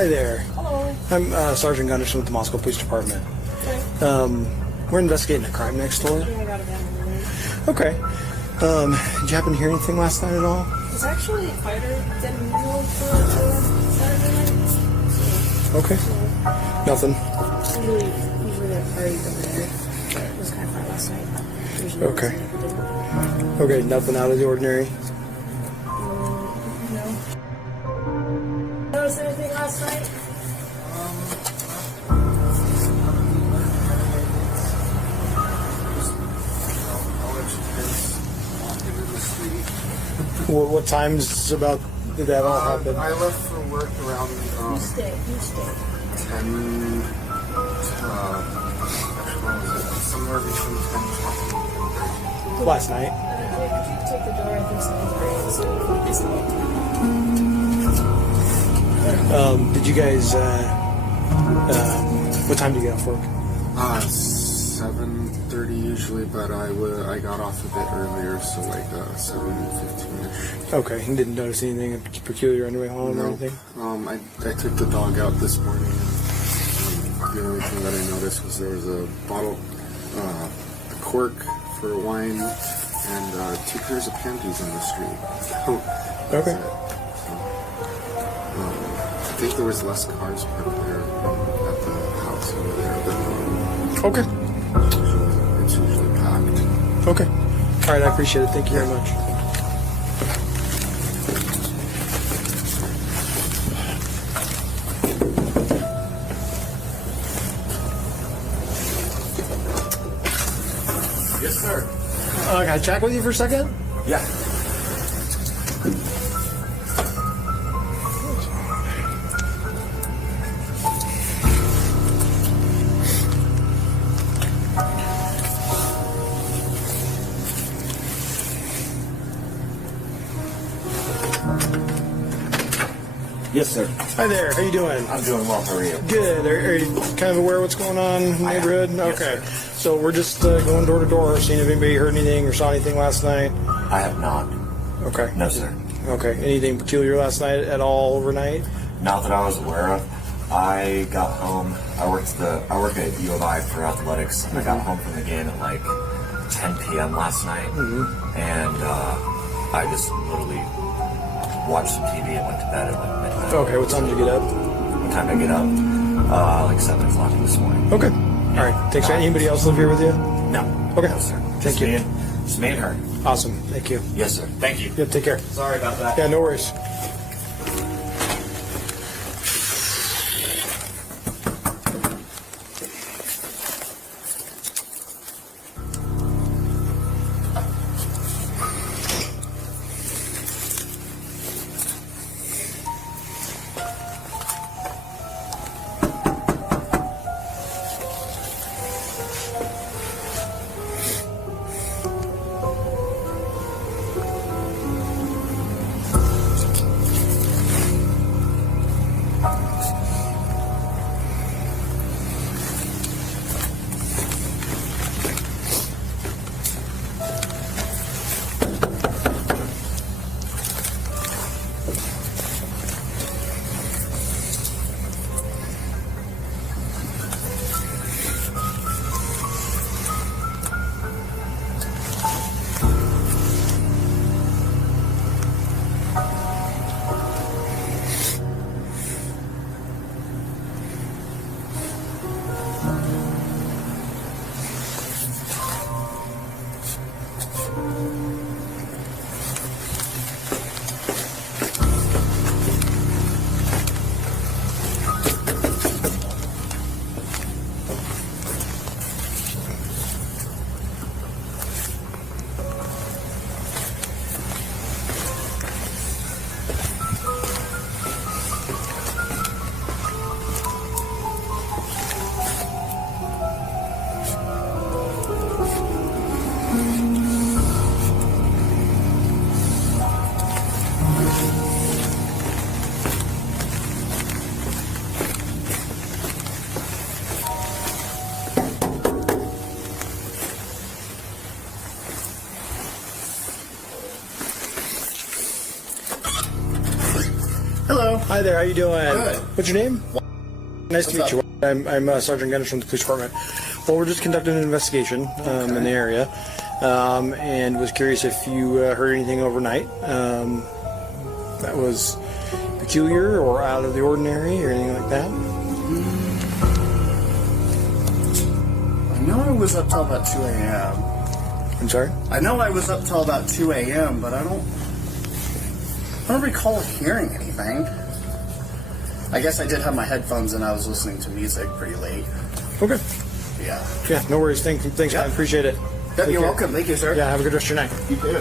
Hi there. Hello. I'm Sergeant Gunderson with the Moscow Police Department. Okay. We're investigating a crime next door. Yeah, I got a van. Okay. Did you happen to hear anything last night at all? It's actually quieter than usual for Saturday night. Okay. Nothing. Usually they're parties over there. It was kind of fun last night. Usually Okay. it's never did. Okay, nothing out of the ordinary. No. Notice anything last night? What times about did that all happen? I left for work around You stay. 10, somewhere between 10 and 12. Last night. Could you take the door? I think something's breaking. Did you guys? What time did you get off work? 7:30 usually, but I got off a bit earlier, so like 7:15ish. Okay, and didn't notice anything peculiar on your way home or anything? I took the dog out this morning, and the only thing that I noticed was there was a bottle, a cork for wine, and 2 pairs of panties in the street. Okay. I think there was less cars parked there at the house over there, but Okay. it's usually packed. Okay. All right, I appreciate it. Thank you very much. Yes, sir. Can I chat with you for a second? Yeah. Yes, sir. Hi there. How you doing? I'm doing well. How are you? Good. Are you kind of aware of what's going on in the neighborhood? Yes, Okay. sir. So we're just going door to door, seeing if anybody heard anything or saw anything last night. I have not. Okay. No, sir. Okay. Anything peculiar last night at all overnight? Not that I was aware of. I got home. I work at U of I for athletics, and I got home from the game at like 10 p.m. last night, and I just literally watched some TV and went to bed at like midnight. Okay. What time did you get up? What time did I get up? Like 7 o'clock this morning. Okay. All right. Thanks. Anybody else live here with you? No. Okay. No, sir. Thank Just you. Just me and her. Awesome. Thank you. Yes, sir. Thank you. Yep. Take care. Sorry about that. Yeah. No worries. Hi there, how you doing? Good. What's your name? Nice to meet you. I'm Sergeant Gunnish from the police department. Well, we're just conducting an investigation in the area, and was curious if you heard anything overnight that was peculiar or out of the ordinary or anything like that. I know I was up till about 2 a.m. I'm sorry? I know I was up till about 2 a.m., but I don't recall hearing anything. I guess I did have my headphones and I was listening to music pretty late. Okay. Yeah. Yeah, no worries. Thanks, Yep. man. Appreciate it. You're Take care. welcome. Thank you, sir. Yeah, have a good rest of your night. You too.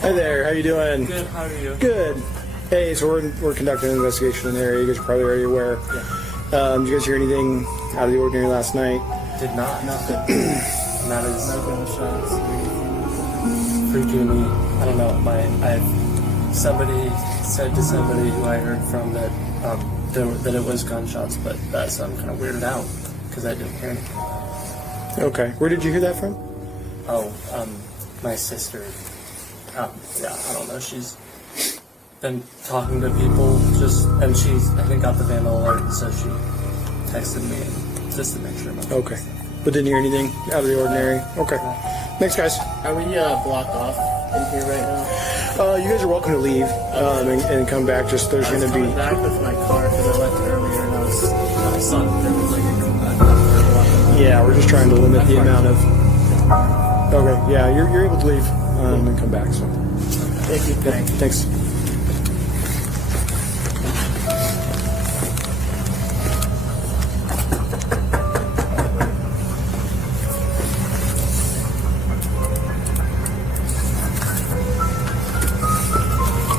Hi there, how you doing? Good, how are you? Good. Hey, so we're conducting an investigation in the area. You guys are probably already aware. Yeah. Did you guys hear anything out of the ordinary last night? Did not. Nothing. Not as freaking me. I don't know. Somebody said to somebody who I heard from that that it was gunshots, but so I'm kind of weirded out because I didn't hear anything. Okay. Where did you hear that from? Oh, my sister. Yeah, I don't know. She's been talking to people and she's, I think, got the vandal alert, so she texted me just to make sure. Okay. But didn't hear anything out of the ordinary? Okay. Thanks, guys. Are we blocked off in here right now? You guys are welcome to leave and come back. Just there's going to be... Coming back with my car because I left earlier and I saw that there was like a Yeah, we're just trying to limit the amount of... Okay, yeah, you're able to leave and come back. So Thank you. yeah, thanks.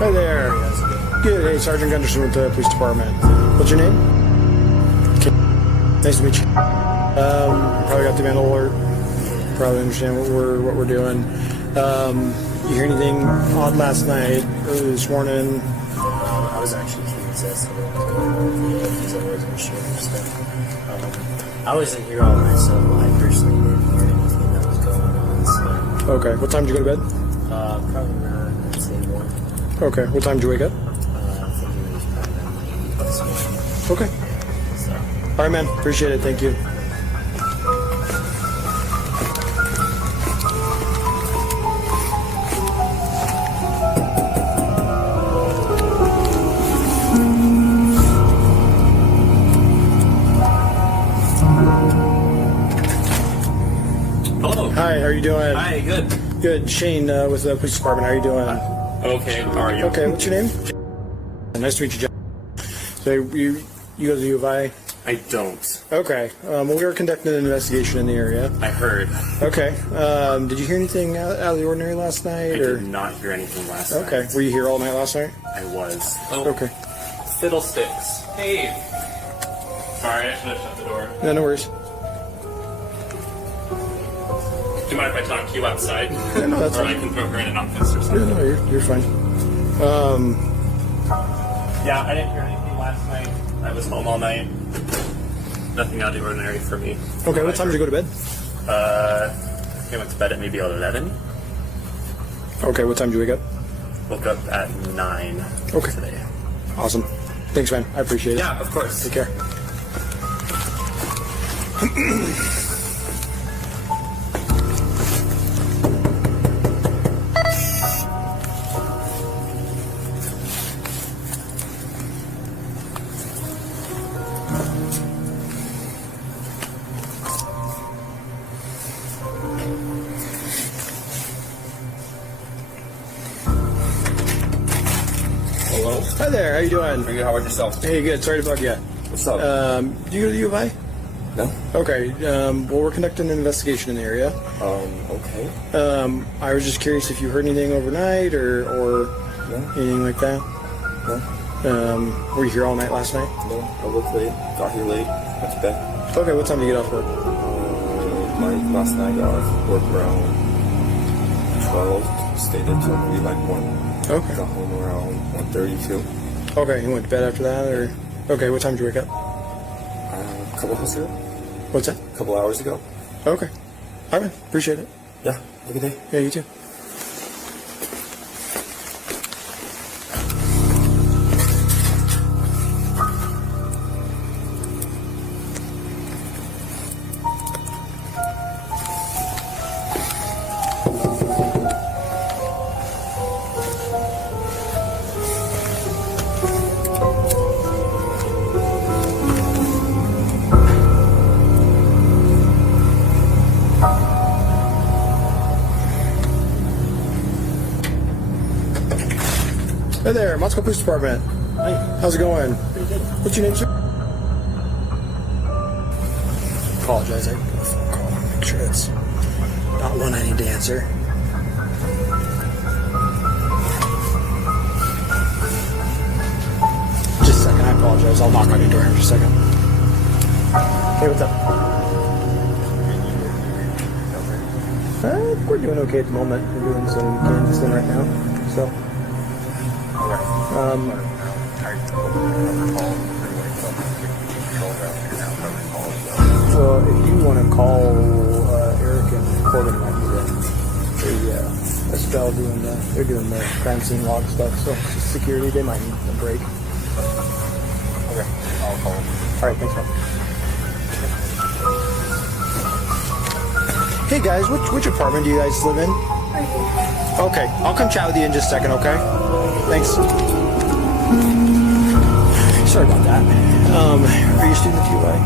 Hi there. Good. Hey, Sergeant Gunderson with the police department. What's your name? Okay. Nice to meet you. Probably got the vandal alert. Probably understand what we're doing. You hear anything odd last night, early this morning? I was actually curious because I wasn't sure. So, I wasn't here all night, so I personally didn't hear anything that was going on. So, Okay. What time did you go to bed? probably around, I'd say 1. Okay. What time did you wake up? I think it was probably around 8 this morning. Okay. So, All right, man. Appreciate it. Thank you. Hello. Hi. How are you doing? Hi, good. Good. Shane with the police department. How are you doing? Okay, how are you? Okay. What's your name? Nice to meet you, John. So you go to the U of I? I don't. Okay. Well, we are conducting an investigation in the area. I heard. Okay. Did you hear anything out of the ordinary last night? I or? did not hear anything last night. Okay. Were you here all night last night? I was. Oh, Okay. Fiddlesticks. Hey. Sorry, I should have shut the door. No, no worries. Do you mind if I talk to you outside? Yeah, no, that's or fine. I can throw her in an office or Yeah, something. no, you're fine. Yeah, I didn't hear anything last night. I was home all night. Nothing out of the ordinary for me. Okay. What time did you go to bed? I think I went to bed at maybe 11. Okay. What time did you wake up? Woke up at 9 Okay. today. Awesome. Thanks, man. I appreciate it. Yeah, of course. Take care. Hello. Hi there. How you doing? Pretty good. How about yourself? Hey, good. Sorry to bug you. What's up? Do you go to the U of I? No? Okay. Well, we're conducting an investigation in the area. Okay. I was just curious if you heard anything overnight or No. anything like that. No. Were you here all night last night? No. I worked late. Got here late. Went to bed. Okay. What time did you get off work? Like last night, I got off work around 12. Stayed until maybe like 1. Okay. Got home around 1:32. Okay. You went to bed after that, or okay? What time did you wake up? A couple hours ago. What's that? A couple hours ago. Okay. All right. Appreciate it. Yeah. Have a good day. Yeah. You too. Hey there, Moscow Police Department. Hi. How's it going? Pretty good. What's your name, sir? Apologize, I got a phone call. Make sure it's not one I need to answer. Just a second, I apologize. I'll knock on your door in just a second. Hey, what's up? We're doing okay at the moment. We're doing some canvassing right now, so. Well, if you want to call Eric and Corbin, might be Estelle they're doing the crime scene log stuff. So just security, they might need a break. Okay. I'll call him. All right, thanks, man. Hey guys, which apartment do you guys live in? Okay, I'll come chat with you in just a second. Okay, thanks. Sorry about that. Are you a student at UI?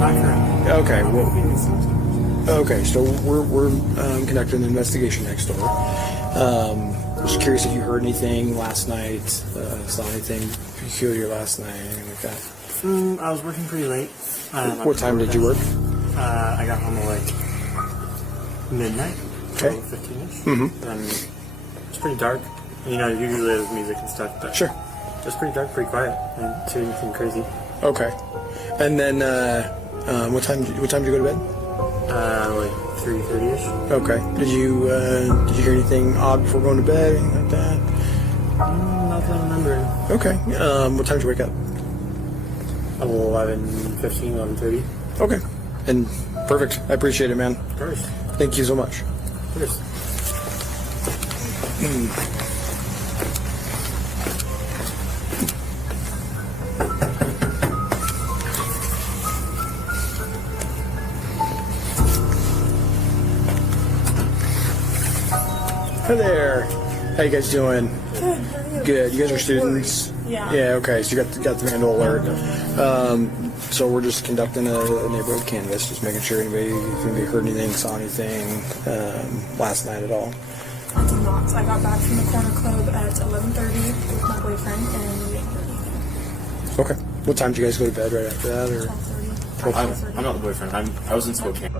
Not currently. Okay, well, okay, so we're conducting an investigation next door. Just curious if you heard anything last night, saw anything peculiar last night, anything like that. I was working pretty late. What time did you work? I got home at like midnight, Okay. 15ish. Mm-hmm. And it's pretty dark. You know, usually there's music and stuff, but Sure. it's pretty dark, pretty quiet. I didn't see anything crazy. Okay. And then what time did you go to bed? Like 3:30ish. Okay. Did you hear anything odd before going to bed, anything like that? Not that I'm remembering. Okay. What time did you wake up? 11:15, 11:30. Okay. And perfect. I appreciate it, man. Of course. Thank you so much. Of course. Hi there. How you guys doing? Good. How are you? Good. You guys are students? Yeah. Yeah, okay. So you got the vandal alert. So we're just conducting a neighborhood canvass, just making sure if anybody heard anything, saw anything last night at all. I did not. I got back from the corner club at 11:30 with my boyfriend, and we didn't hear anything. Okay. What time did you guys go to bed right after that? Or 12:30. I'm not the boyfriend. I was in Spokane.